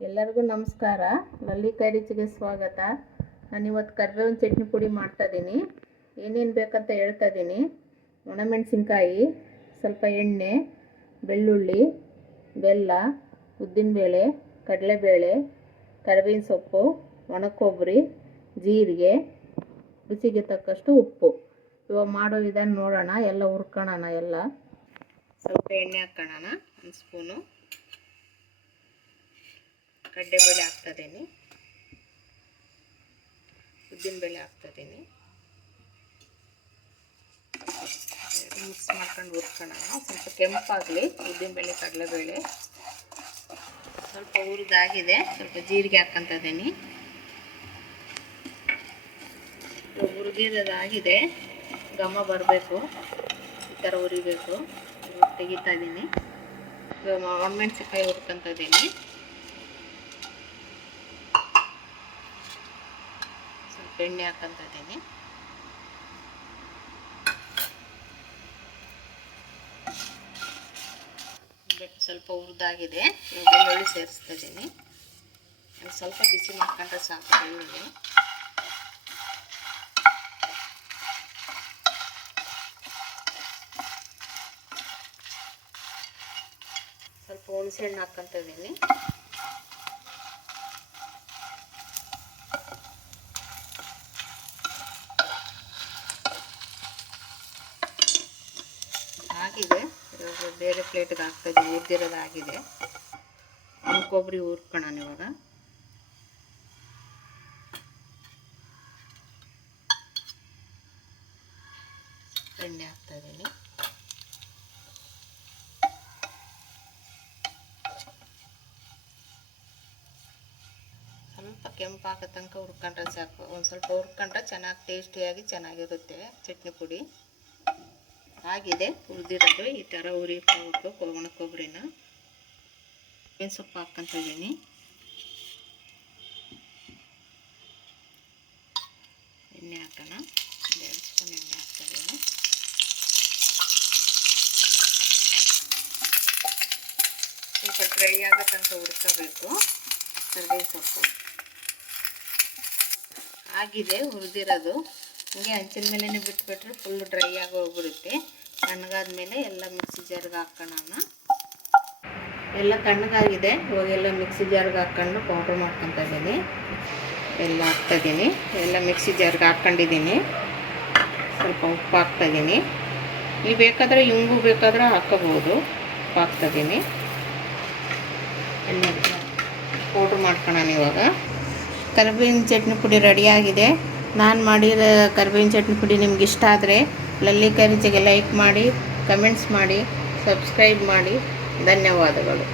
ಎಲ್ಲರಿಗೂ ನಮಸ್ಕಾರ. ಲಲ್ಲಿಕಾಯಿ ರುಚಿಗೆ ಸ್ವಾಗತ. ನಾನಿವತ್ತು ಕರಿಬೇವಿನ ಚಟ್ನಿ ಪುಡಿ ಮಾಡ್ತಾಯಿದ್ದೀನಿ. ಏನೇನು ಬೇಕಂತ ಹೇಳ್ತಾ ಇದ್ದೀನಿ. ಒಣಮೆಣಸಿನ್ಕಾಯಿ, ಸ್ವಲ್ಪ ಎಣ್ಣೆ, ಬೆಳ್ಳುಳ್ಳಿ, ಬೆಲ್ಲ, ಉದ್ದಿನಬೇಳೆ, ಕಡಲೆಬೇಳೆ, ಕರಿಬೇವಿನ ಸೊಪ್ಪು, ಒಣಕೊಬ್ಬರಿ, ಜೀರಿಗೆ, ರುಚಿಗೆ ತಕ್ಕಷ್ಟು ಉಪ್ಪು. ಇವಾಗ ಮಾಡೋ ವಿಧಾನ ನೋಡೋಣ. ಎಲ್ಲ ಹುರ್ಕೊಳ್ಳೋಣ. ಎಲ್ಲ ಸ್ವಲ್ಪ ಎಣ್ಣೆ ಹಾಕ್ಕೊಳ್ಳೋಣ. 1 ಸ್ಪೂನು ಕಡಲೆಬೇಳೆ ಹಾಕ್ತಾಯಿದ್ದೀನಿ, ಉದ್ದಿನಬೇಳೆ ಹಾಕ್ತಾಯಿದ್ದೀನಿ. ಮಿಕ್ಸ್ ಮಾಡ್ಕೊಂಡು ಹುರ್ಕೊಳ್ಳೋಣ. ಸ್ವಲ್ಪ ಕೆಂಪಾಗಲಿ ಉದ್ದಿನಬೇಳೆ, ಕಡಲೆಬೇಳೆ. ಸ್ವಲ್ಪ ಹುರಿದಾಗಿದೆ. ಸ್ವಲ್ಪ ಜೀರಿಗೆ ಹಾಕ್ಕೊತಿದ್ದೀನಿ. ಹುರಿದಿರೋದಾಗಿದೆ. ಘಮ ಬರಬೇಕು, ಈ ಥರ ಹುರಿಬೇಕು. ತೆಗಿತಾ ಇದ್ದೀನಿ. ಒಣಮೆಣಸಿನ್ಕಾಯಿ ಹುರ್ಕೊತಾ ಇದ್ದೀನಿ. ಸ್ವಲ್ಪ ಎಣ್ಣೆ ಹಾಕ್ಕೊತಾ ಇದ್ದೀನಿ. ಸ್ವಲ್ಪ ಹುರಿದಾಗಿದೆ. ಬೆಳ್ಳುಳ್ಳಿ ಸೇರಿಸ್ತಾ ಇದ್ದೀನಿ. ಸ್ವಲ್ಪ ಬಿಸಿ ಮಾಡ್ಕೊಂಡ್ರೆ ಸಾಕು. ಬೆಳ್ಳುಳ್ಳಿ ಸ್ವಲ್ಪ ಹುಣಸೆಹಣ್ಣು ಹಾಕ್ಕೊತಾ ಇದ್ದೀನಿ. ಆಗಿದೆ. ಇವಾಗ ಬೇರೆ ಪ್ಲೇಟ್ಗೆ ಹಾಕ್ತಾಯಿದ್ದೀನಿ. ಹುರಿದಿರೋದಾಗಿದೆ. ಕೊಬ್ಬರಿ ಹುರ್ಕೊಳ್ಳೋಣ. ಇವಾಗ ಎಣ್ಣೆ ಹಾಕ್ತಾಯಿದ್ದೀನಿ. ಸ್ವಲ್ಪ ಕೆಂಪಾಗೋ ತನಕ ಹುರ್ಕೊಂಡ್ರೆ ಸಾಕು. ಒಂದು ಸ್ವಲ್ಪ ಹುರ್ಕೊಂಡ್ರೆ ಚೆನ್ನಾಗಿ ಟೇಸ್ಟಿಯಾಗಿ ಚೆನ್ನಾಗಿರುತ್ತೆ ಚಟ್ನಿ ಪುಡಿ. ಆಗಿದೆ ಹುರಿದಿರೋದು. ಈ ಥರ ಹುರಿಬೇಕು ಒಣ ಕೊಬ್ಬರಿನ. ಬೇವಿನ ಸೊಪ್ಪು ಹಾಕ್ಕೊತಾ ಇದ್ದೀನಿ. ಎಣ್ಣೆ ಹಾಕೋಣ. 2 ಸ್ಪೂನ್ ಎಣ್ಣೆ ಹಾಕ್ತಾಯಿದ್ದೀನಿ. ಸ್ವಲ್ಪ ಡ್ರೈ ಆಗೋ ತನಕ ಹುರ್ಕೋಬೇಕು ಕರಿಬೇವಿನ ಸೊಪ್ಪು. ಆಗಿದೆ ಹುರಿದಿರೋದು. ಹಿಂಗೆ ಹಂಚಿನ ಮೇಲೇ ಬಿಟ್ಬಿಟ್ರೆ ಫುಲ್ ಡ್ರೈ ಆಗಿ ಹೋಗ್ಬಿಡುತ್ತೆ. ತಣ್ಣಗಾದ್ಮೇಲೆ ಎಲ್ಲ ಮಿಕ್ಸಿ ಜಾರ್ಗೆ ಹಾಕ್ಕೊಳ್ಳೋಣ. ಎಲ್ಲ ತಣ್ಣಗಾಗಿದೆ. ಇವಾಗೆಲ್ಲ ಮಿಕ್ಸಿ ಜಾರ್ಗೆ ಹಾಕ್ಕೊಂಡು ಪೌಡ್ರ್ ಮಾಡ್ಕೊತಾ ಇದ್ದೀನಿ. ಎಲ್ಲ ಹಾಕ್ತಾಯಿದ್ದೀನಿ. ಎಲ್ಲ ಮಿಕ್ಸಿ ಜಾರ್ಗೆ ಹಾಕ್ಕೊಂಡಿದ್ದೀನಿ. ಸ್ವಲ್ಪ ಉಪ್ಪು ಹಾಕ್ತಾಯಿದ್ದೀನಿ. ನೀವು ಬೇಕಾದರೆ ಇಂಗು ಬೇಕಾದರೆ ಹಾಕ್ಕೋಬೋದು. ಉಪ್ಪು ಹಾಕ್ತಾಯಿದ್ದೀನಿ. ಎಣ್ಣೆ ಪೌಡ್ರ್ ಮಾಡ್ಕೊಳ್ಳೋಣ. ಇವಾಗ ಕರಿಬೇವಿನ ಚಟ್ನಿ ಪುಡಿ ರೆಡಿಯಾಗಿದೆ. ನಾನು ಮಾಡಿರೋ ಕರಿಬೇವಿನ ಚಟ್ನಿ ಪುಡಿ ನಿಮ್ಗೆ ಇಷ್ಟ ಆದರೆ ಲಲ್ಲಿಕಾಯಿ ರುಚಿಗೆ ಲೈಕ್ ಮಾಡಿ, ಕಮೆಂಟ್ಸ್ ಮಾಡಿ, ಸಬ್ಸ್ಕ್ರೈಬ್ ಮಾಡಿ. ಧನ್ಯವಾದಗಳು.